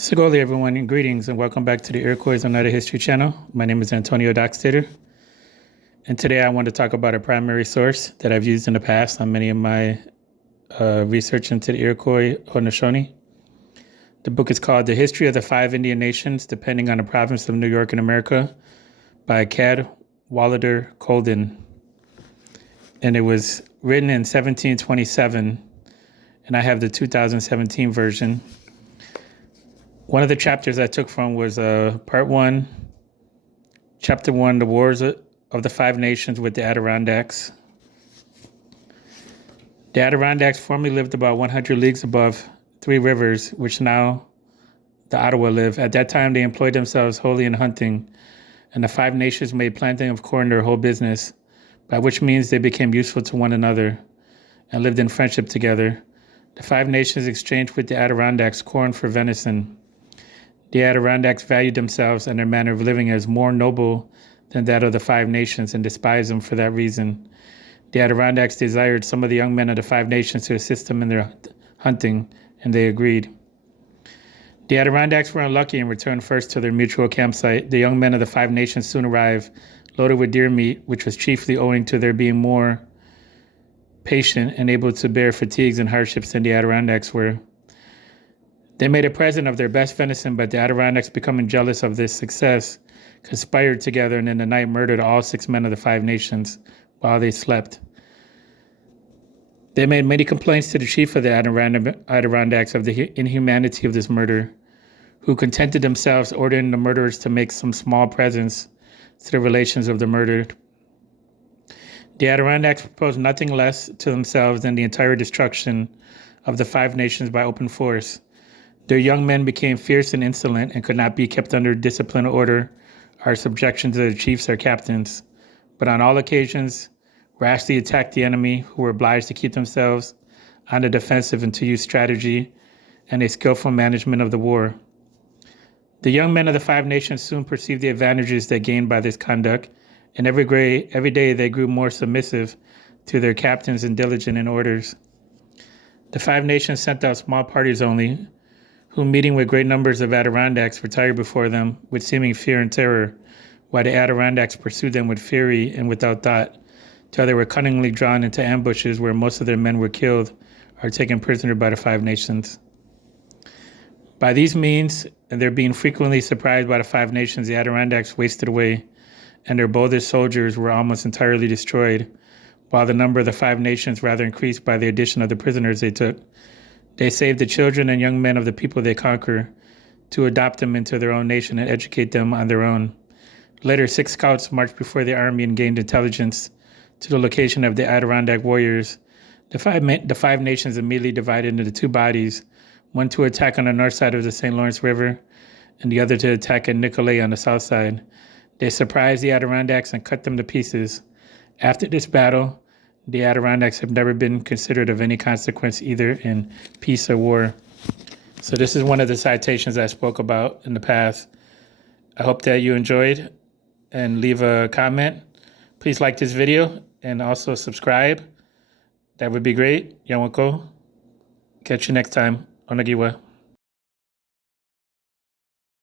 Sagoli, everyone, and greetings, and welcome back to the Iroquois and Montagnais History channel. My name is Antonio Dockstader, and today I want to talk about a primary source that I've used in the past on many of my research into the Iroquois Haudenosaunee. The book is called The History of the Five Indian Nations, Depending on the Province of New York in America by Cadwallader Colden. And it was written in 1727, and I have the 2017 version. One of the chapters I took from was part one, chapter one, the wars of the Five Nations with the Adirondacks. The Adirondacks formerly lived about 100 leagues above three rivers, which now the Ottawa live. At that time, they employed themselves wholly in hunting, and the Five Nations made planting of corn their whole business, by which means they became useful to one another and lived in friendship together. The Five Nations exchanged with the Adirondacks corn for venison. The Adirondacks valued themselves and their manner of living as more noble than that of the Five Nations and despised them for that reason. The Adirondacks desired some of the young men of the Five Nations to assist them in their hunting, and they agreed. The Adirondacks were unlucky and returned first to their mutual campsite. The young men of the Five Nations soon arrived, loaded with deer meat, which was chiefly owing to their being more patient and able to bear fatigues and hardships than the Adirondacks were. They made a present of their best venison, but the Adirondacks, becoming jealous of this success, conspired together and in the night murdered all 6 men of the Five Nations while they slept. They made many complaints to the chief of the Adirondacks of the inhumanity of this murder, who contented themselves ordering the murderers to make some small presents to the relations of the murdered. The Adirondacks proposed nothing less to themselves than the entire destruction of the Five Nations by open force. Their young men became fierce and insolent and could not be kept under discipline or order or subjection to their chiefs or captains, but on all occasions rashly attacked the enemy, who were obliged to keep themselves on the defensive and to use strategy and a skillful management of the war. The young men of the Five Nations soon perceived the advantages they gained by this conduct, and every day they grew more submissive to their captains and diligent in orders. The Five Nations sent out small parties only, who, meeting with great numbers of Adirondacks, retired before them with seeming fear and terror, while the Adirondacks pursued them with fury and without thought, till they were cunningly drawn into ambushes where most of their men were killed or taken prisoner by the Five Nations. By these means, and their being frequently surprised by the Five Nations, the Adirondacks wasted away, and their boldest soldiers were almost entirely destroyed, while the number of the Five Nations rather increased by the addition of the prisoners they took. They saved the children and young men of the people they conquer to adopt them into their own nation and educate them on their own. Later, 6 scouts marched before the army and gained intelligence to the location of the Adirondack warriors. The five Nations immediately divided into 2 bodies, one to attack on the north side of the St. Lawrence River and the other to attack at Nicolet on the south side. They surprised the Adirondacks and cut them to pieces. After this battle, the Adirondacks have never been considered of any consequence either in peace or war. So this is one of the citations I spoke about in the past. I hope that you enjoyed and leave a comment. Please like this video and also subscribe. That would be great. Yawako. Catch you next time. Onagiwa.